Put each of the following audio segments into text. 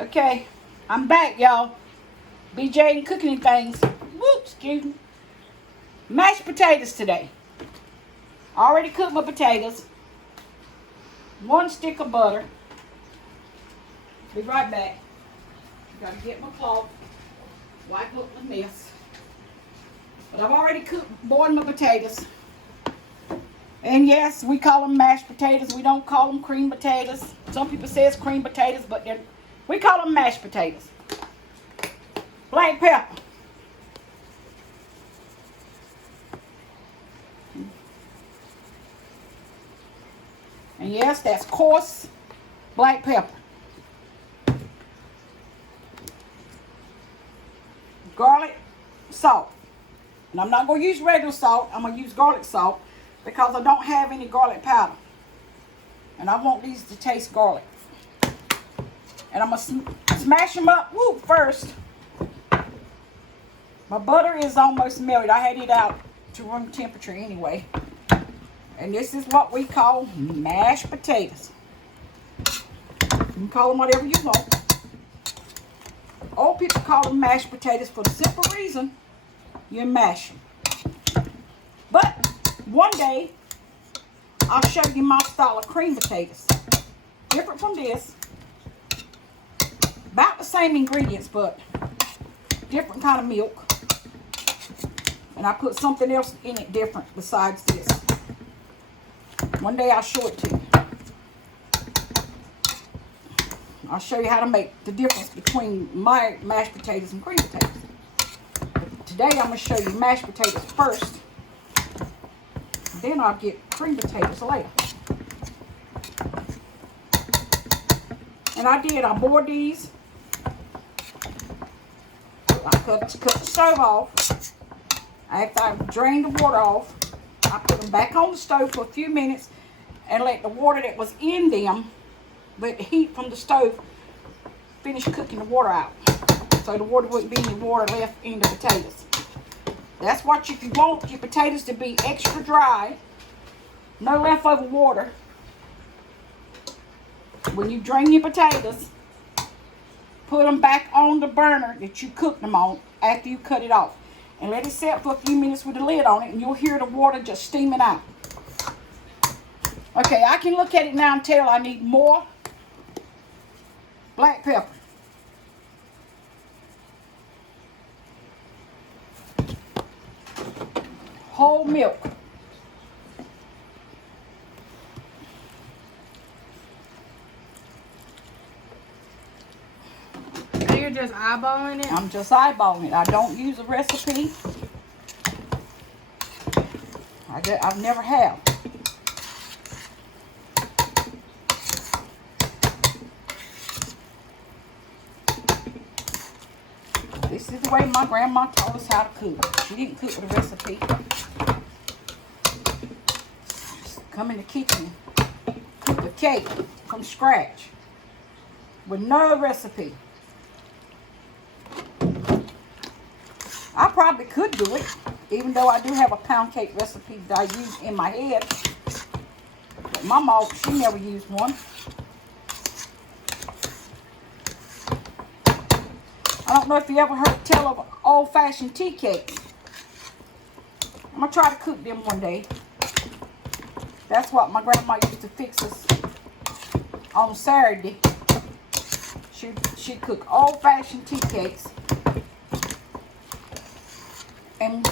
Okay, I'm back, y'all. BJ ain't cooking things. Whoops, excuse me. Mashed potatoes today. Already cooked my potatoes. 1 stick of butter. Be right back. Gotta get my cloth. Wipe up the mess. But I've already boiled my potatoes. And yes, we call them mashed potatoes. We don't call them cream potatoes. Some people say it's cream potatoes, but we call them mashed potatoes. Black pepper. And yes, that's coarse black pepper. Garlic salt. And I'm not going to use regular salt. I'm going to use garlic salt because I don't have any garlic powder. And I want these to taste garlic. And I'm going to smash them up first. My butter is almost melted. I had it out to room temperature anyway. And this is what we call mashed potatoes. You can call them whatever you want. Old people call them mashed potatoes for the simple reason you mash them. But one day, I'll show you my style of cream potatoes. Different from this. About the same ingredients, but different kind of milk. And I put something else in it different besides this. One day I'll show it to you. I'll show you how to make the difference between my mashed potatoes and cream potatoes. But today I'm going to show you mashed potatoes first. Then I'll get cream potatoes later. And I boiled these. I cut the stove off. After I drained the water off, I put them back on the stove for a few minutes and let the water that was in them, let the heat from the stove finish cooking the water out. So the water wouldn't be any water left in the potatoes. That's what you want your potatoes to be extra dry. No leftover water. When you drain your potatoes, put them back on the burner that you cooked them on after you cut it off. And let it set for a few minutes with the lid on it, and you'll hear the water just steaming out. Okay, I can look at it now and tell I need more black pepper. Whole milk. You're just eyeballing it? I'm just eyeballing it. I don't use a recipe. I've never have. This is the way my grandma taught us how to cook. She didn't cook with a recipe. Just come in the kitchen, cook a cake from scratch with no recipe. I probably could do it, even though I do have a pound cake recipe that I use in my head. But my mom, she never used one. I don't know if you ever heard tell of old-fashioned tea cakes. I'm going to try to cook them one day. That's what my grandma used to fix us on Saturday. She'd cook old-fashioned tea cakes. And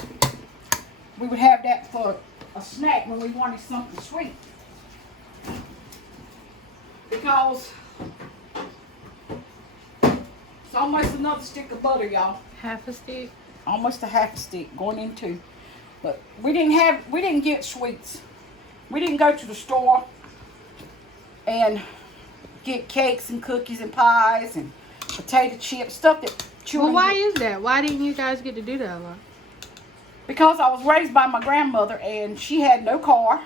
we would have that for a snack when we wanted something sweet. Because it's almost another stick of butter, y'all. Half a stick? Almost a half a stick going in two. But we didn't get sweets. We didn't go to the store and get cakes and cookies and pies and potato chips, stuff that children Well, why get. is that? Why didn't you guys get to do that a lot? Because I was raised by my grandmother and she had no car.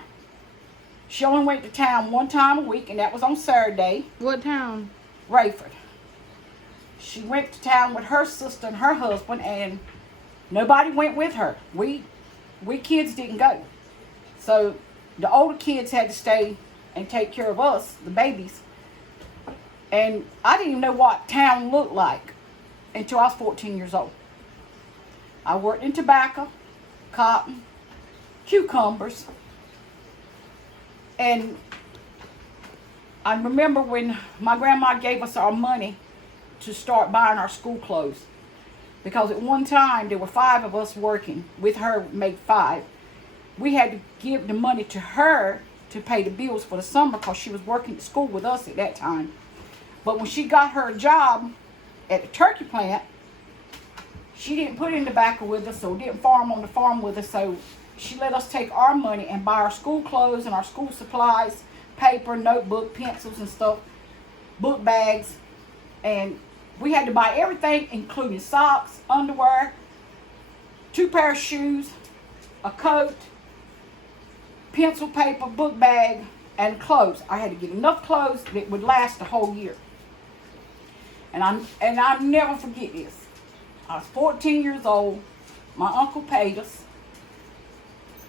She only went to town one time a week, and that was on Saturday. What town? Rayford. She went to town with her sister and her husband, and nobody went with her. We kids didn't go. So the older kids had to stay and take care of us, the babies. And I didn't even know what town looked like until I was 14 years old. I worked in tobacco, cotton, cucumbers. And I remember when my grandma gave us our money to start buying our school clothes. Because at one time, there were 5 of us working. With her, made 5. We had to give the money to her to pay the bills for the summer because she was working at school with us at that time. But when she got her job at the turkey plant, she didn't put in tobacco with us, so didn't farm on the farm with us. So she let us take our money and buy our school clothes and our school supplies, paper, notebook, pencils and stuff, book bags. And we had to buy everything, including socks, underwear, 2 pairs of shoes, a coat, pencil, paper, book bag, and clothes. I had to get enough clothes that would last the whole year. And I'll never forget this. I was 14 years old. My uncle paid us,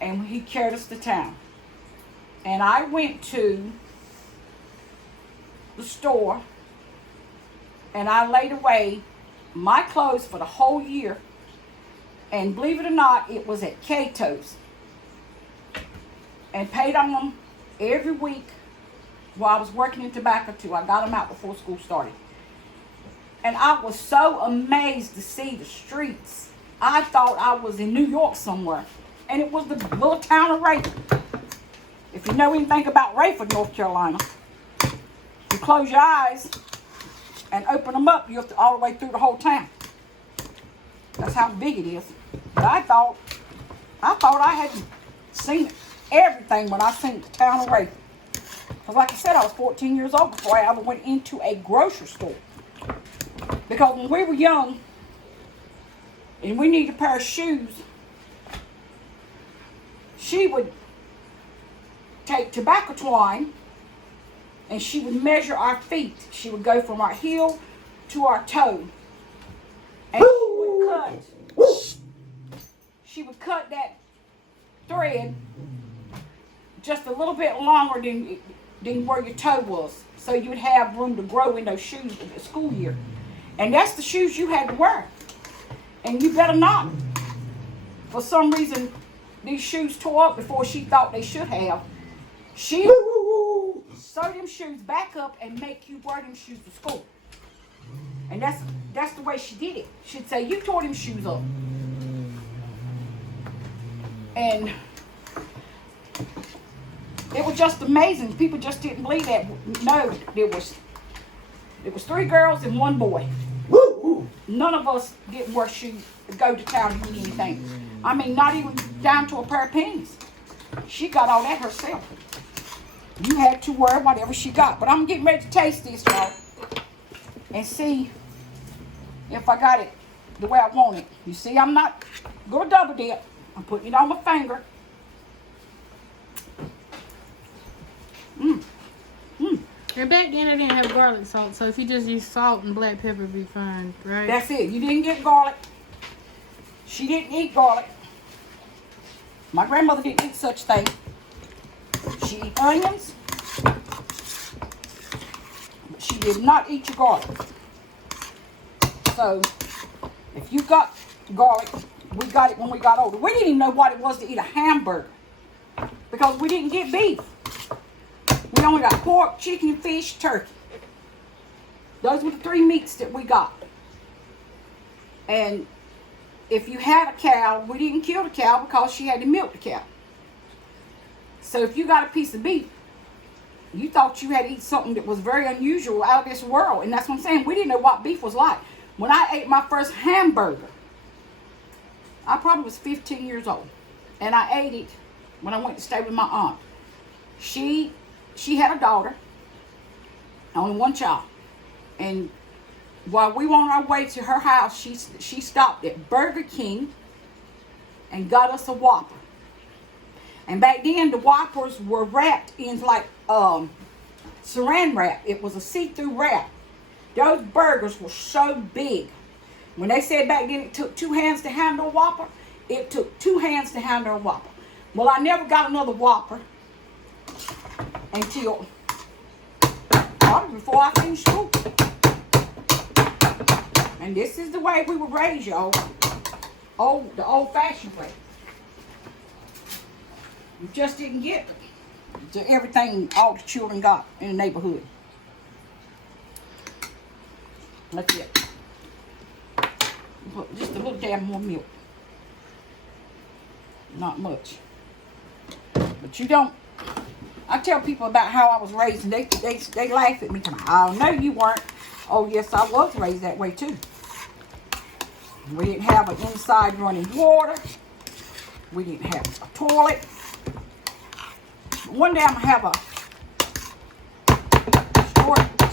and he carried us to town. And I went to the store, and I laid away my clothes for the whole year. And believe it or not, it was at Cato's. And paid on them every week while I was working in tobacco too. I got them out before school started. And I was so amazed to see the streets. I thought I was in New York somewhere. And it was the little town of Rayford. If you know anything about Rayford, North Carolina, you close your eyes and open them up, you're all the way through the whole town. That's how big it is. But I thought I had seen everything when I seen the town of Rayford. Because like I said, I was 14 years old before I ever went into a grocery store. Because when we were young and we needed a pair of shoes, she would take tobacco twine and she would measure our feet. She would go from our heel to our toe. And she would cut that thread just a little bit longer than where your toe was. So you would have room to grow in those shoes for the school year. And that's the shoes you had to wear. And you better not. For some reason, these shoes tore up before she thought they should have. She sew them shoes back up and make you wear them shoes to school. And that's the way she did it. She'd say, you tore them shoes up. And it was just amazing. People just didn't believe that. No, there was 3 girls and 1 boy. None of us didn't wear shoes to go to town to do anything. I mean, not even down to a pair of panties. She got all that herself. You had to wear whatever she got. But I'm getting ready to taste this, y'all, and see if I got it the way I want it. You see, I'm not going to double dip. I'm putting it on my finger. And back then they didn't have garlic salt, so if you just use salt and black pepper, it'd be fine, right? That's it. You didn't get garlic. She didn't eat garlic. My grandmother didn't eat such thing. She ate onions. But she did not eat your garlic. So, if you got garlic, we got it when we got older. We didn't even know what it was to eat a hamburger. Because we didn't get beef. We only got pork, chicken, fish, turkey. Those were the 3 meats that we got. And if you had a cow, we didn't kill the cow because she had to milk the cow. So if you got a piece of beef, you thought you had to eat something that was very unusual out of this world. And that's what I'm saying. We didn't know what beef was like. When I ate my first hamburger, I probably was 15 years old. And I ate it when I went to stay with my aunt. She had a daughter, only 1 child. And while we were on our way to her house, she stopped at Burger King and got us a Whopper. And back then, the Whoppers were wrapped in like saran wrap. It was a see-through wrap. Those burgers were so big. When they said back then it took 2 hands to handle a Whopper, it took 2 hands to handle a Whopper. Well, I never got another Whopper until I started before I finished school. And this is the way we were raised, y'all. The old-fashioned way. You just didn't get to everything all the children got in the neighborhood. That's it. Put just a little damn more milk. Not much. But you don't. I tell people about how I was raised, and they laugh at me. Oh, no, you weren't. Oh, yes, I was raised that way, too. We didn't have an inside running water. We didn't have a toilet. One day I'm going to have a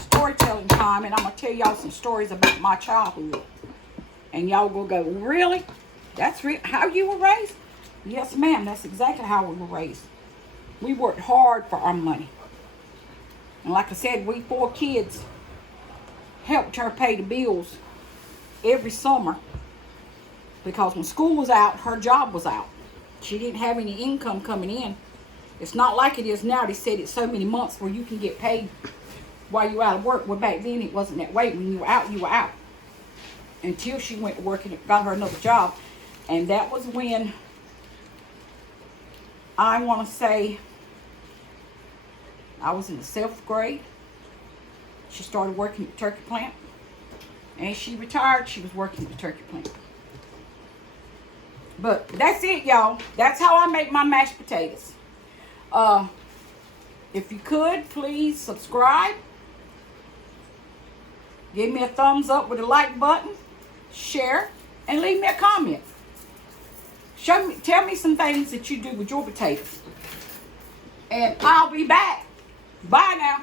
storytelling time, and I'm going to tell y'all some stories about my childhood. And y'all will go, really? That's how you were raised? Yes, ma'am. That's exactly how we were raised. We worked hard for our money. And like I said, we 4 kids helped her pay the bills every summer. Because when school was out, her job was out. She didn't have any income coming in. It's not like it is now. They said it's so many months where you can get paid while you're out of work. Well, back then it wasn't that way. When you were out, you were out. Until she went to work and got her another job. And that was when, I want to say, I was in the 7th grade. She started working at the turkey plant. And she retired. She was working at the turkey plant. But that's it, y'all. That's how I make my mashed potatoes. If you could, please subscribe. Give me a thumbs up with a like button. Share. And leave me a comment. Tell me some things that you do with your potatoes. And I'll be back. Bye now.